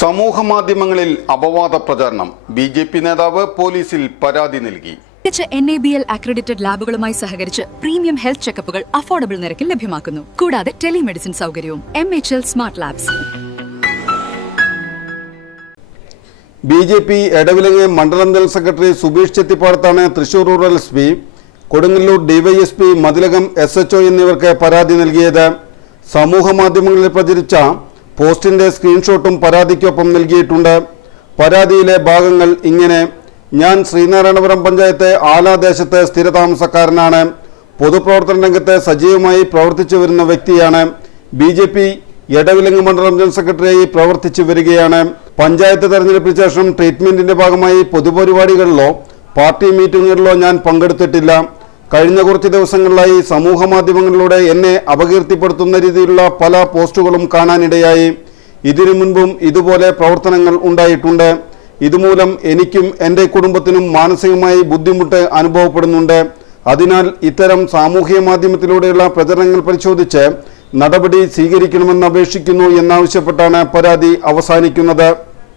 സമൂഹമാധ്യമങ്ങളിൽ അപവാദ പ്രചാരണം ബിജെപി നേതാവ് പോലീസിൽ പരാതി നൽകി. NABL അക്രഡിറ്റഡ് ലാബുകളുമായി സഹകരിച്ച് പ്രീമിയം ഹെൽത്ത് ചെക്കപ്പുകൾ അഫോർഡബിൾ നിരക്കിൽ ലഭ്യമാക്കുന്നു. കൂടാതെ ടെലിമെഡിസിൻ സൗകര്യവും. MHL smart labs. BJP Edavilangu മണ്ഡലം ജനറൽ സെക്രട്ടറി സുബീഷ് ചെത്തിപ്പാടത്താണ് Thrissur rural SP, Kodungallur DYSP, Mathilakam SHO എന്നിവർക്ക് പരാതി നൽകിയത്. സമൂഹമാധ്യമങ്ങളിൽ പ്രചരിച്ച പോസ്റ്റിന്റെ സ്ക്രീൻഷോട്ടും പരാതിക്കൊപ്പം നൽകിയിട്ടുണ്ട്. പരാതിയിലെ ഭാഗങ്ങൾ ഇങ്ങനെ: ഞാൻ ശ്രീനാരായണപുരം പഞ്ചായത്ത് ആലാദേശത്ത് സ്ഥിരതാമസക്കാരനാണ്. പൊതുപ്രവർത്തന രംഗത്ത് സജീവമായി പ്രവർത്തിച്ചു വരുന്ന വ്യക്തിയാണ്. BJP എടവിലങ്ങ് മണ്ഡലം ജനറൽ സെക്രട്ടറിയായി പ്രവർത്തിച്ചു വരികയാണ്. പഞ്ചായത്ത് തെരഞ്ഞെടുപ്പിന് ശേഷം ട്രീറ്റ്മെന്റിന്റെ ഭാഗമായി പൊതുപരിപാടികളിലോ പാർട്ടി മീറ്റിങ്ങുകളിലോ ഞാൻ പങ്കെടുത്തിട്ടില്ല. കഴിഞ്ഞ കുറച്ച് ദിവസങ്ങളിലായി സമൂഹ മാധ്യമങ്ങളിലൂടെ എന്നെ അപകീർത്തിപ്പെടുത്തുന്ന രീതിയിലുള്ള പല പോസ്റ്റുകളും കാണാനിടയായി. ഇതിനു മുൻപും ഇതുപോലെ പ്രവർത്തനങ്ങൾ ഉണ്ടായിട്ടുണ്ട്. ഇതുമൂലം എനിക്കും എൻ്റെ കുടുംബത്തിനും മാനസികമായി ബുദ്ധിമുട്ട് അനുഭവപ്പെടുന്നുണ്ട്. അതിനാൽ ഇത്തരം സാമൂഹ്യ മാധ്യമത്തിലൂടെയുള്ള പ്രചരണങ്ങൾ പരിശോധിച്ച് നടപടി സ്വീകരിക്കണമെന്ന് അപേക്ഷിക്കുന്നു എന്നാവശ്യപ്പെട്ടാണ് പരാതി അവസാനിക്കുന്നത്.